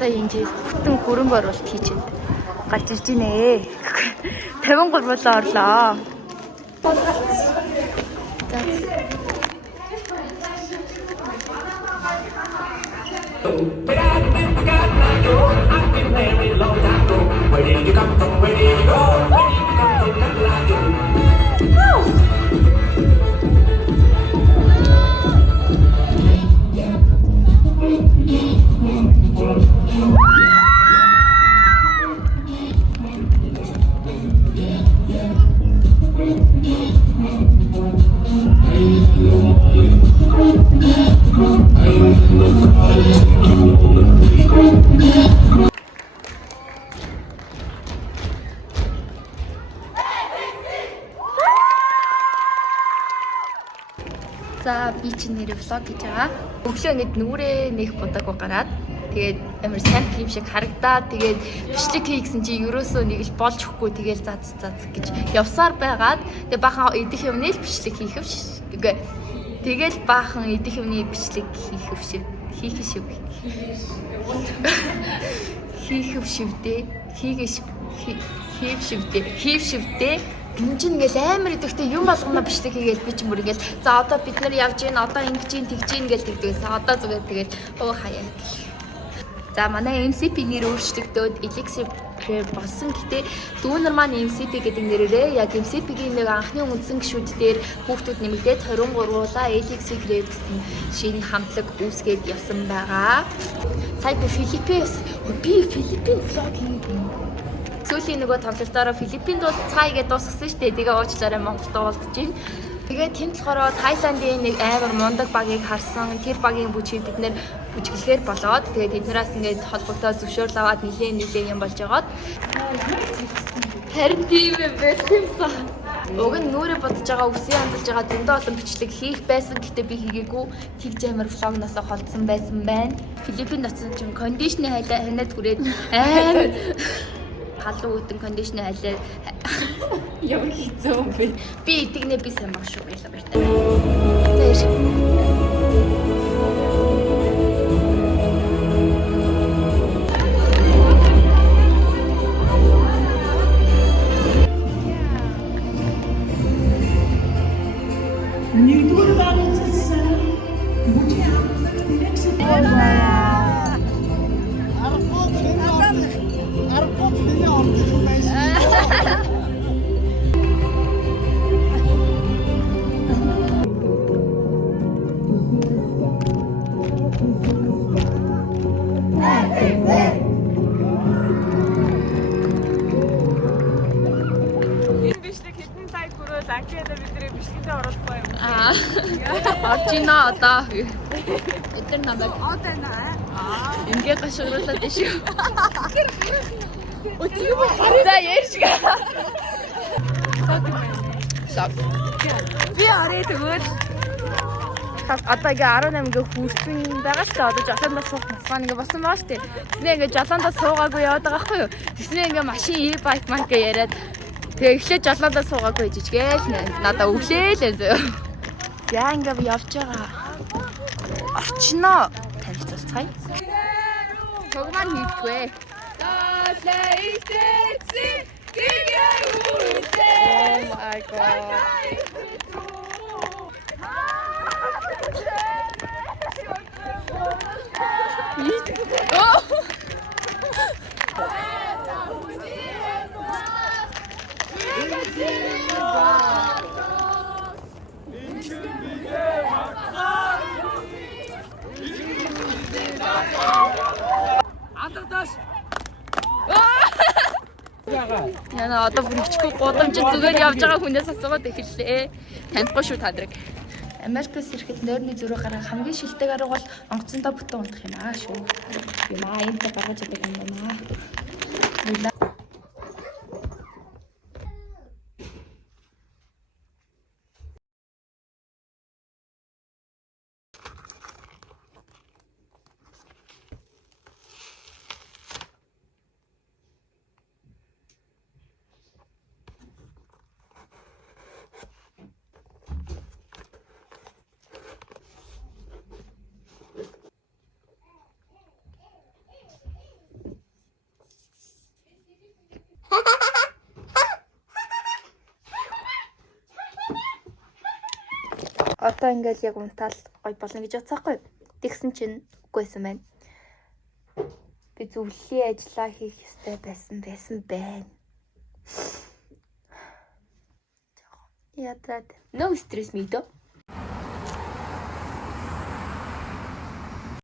сая энэ бүтэн хөрөнгө оруулалт хийчихэд гарч ирж байна. 53 болоо орлоо. За би чинь нэр влог хийж байгаа. Өглөө ингэж нүрээ нэх бодаагүй гараад тэгээд амар сайн юм шиг харагдаад тэгээд бичлэг хий гэсэн чи ерөөсөө нэг л болж өгөхгүй тэгээд зац гэж явсаар байгаад тэгээд баахан идэх юмны л бичлэг хийх биш. Тэгээд баахан идэх юмны бичлэг хийх шивдээ энэ чинь ингээл амар идэхтэй юм болгоно бичлэг хийгээл би ч мөр ингээл за одоо бид нар явж гин одоо ингэж гин тэгж гин гэж тэгдэгээс одоо зүгээр тэгээд оо хаяа. За манай MCP нэр өөрчлөгдөөд Elixir болсон. Гэтэ дүүнер маань MCP гэдэг нэрээрээ яг MCP-ийн нэг анхны үндсэн гишүүд дээр хүүхдүүд нэмэгдээд 23-уулаа Elixir гэсэн шинэ хамтлаг үүсгээд явсан байгаа. Сая би Филиппин влог хийв. Сүүлийн нөгөө тоглолтоор Филиппинд бол цай гэдээ дуусгасан шүү дээ. Тэгээ уучлаарай Монголд уулзж байна. Тэгээд тэнд болохоор Тайландын нэг амар мундаг багийг харсан. Тэр багийн бүжгийг бид нэр бүжиглэхээр болоод тэгээд эднээс ингээд холбогдоод зөвшөөрөл аваад нилээн юм болж байгаад харин тийм байсан. Уг нь нүрэ бодож байгаа үсээ хандж байгаа зөндөө олон бичлэг хийх байсан. Гэтэ би хийгээгүй. Тэгж амар влогносоо холдсон байсан байна. Филиппинд очсон чинь кондишны ханаад хүрээд амар халуун өтөн кондишны хайлаа ямар хийцэн бэ? Би итгэнэ би сайн баг шүү байлаа баяртай. Орчино одоо эдгээр намайг ингээ гашгуулаад шүү. За ярьж гээ. Би арай тэгвэл одоо ингээ 18 ингээ хүрсэн байгаа шүү дээ. Одоо жолоондоо суух масгаан ингээ болсон байгаа шүү дээ. Тэснэ ингээ жолоондоо суугаагүй яваад байгаа байхгүй юу? Тэснэ ингээ машин e-bike манка яриад тэгээ эхлээд жолоондоо суугаагүй жижиггээл надаа өглөөл зөө. Яа ингээ би явж байгаа. Орчино танилцуулцгаая. Тогман хийдгүй. Oh my god. Яна одоо бүр ичгүй гудамжид зүгээр явж байгаа хүнээс асуугаад эхэллээ. Танихгүй шүү та нарыг. Америкээс ирэхэд нойрны зүрх гарах хамгийн шилдэг арга бол онгоцондоо бүтэн унтах юм аа шүү. Тийм аа энэ цаг гаргаж идэг юм байна. одоо ингээл яг унтаал гой болно гэж бодсоохгүй. Тэгсэн чинь үгүйсэн байна. Би зөвлөлийн ажиллаа хийх ёстой байсан байна. Яатраад no stress me дөө.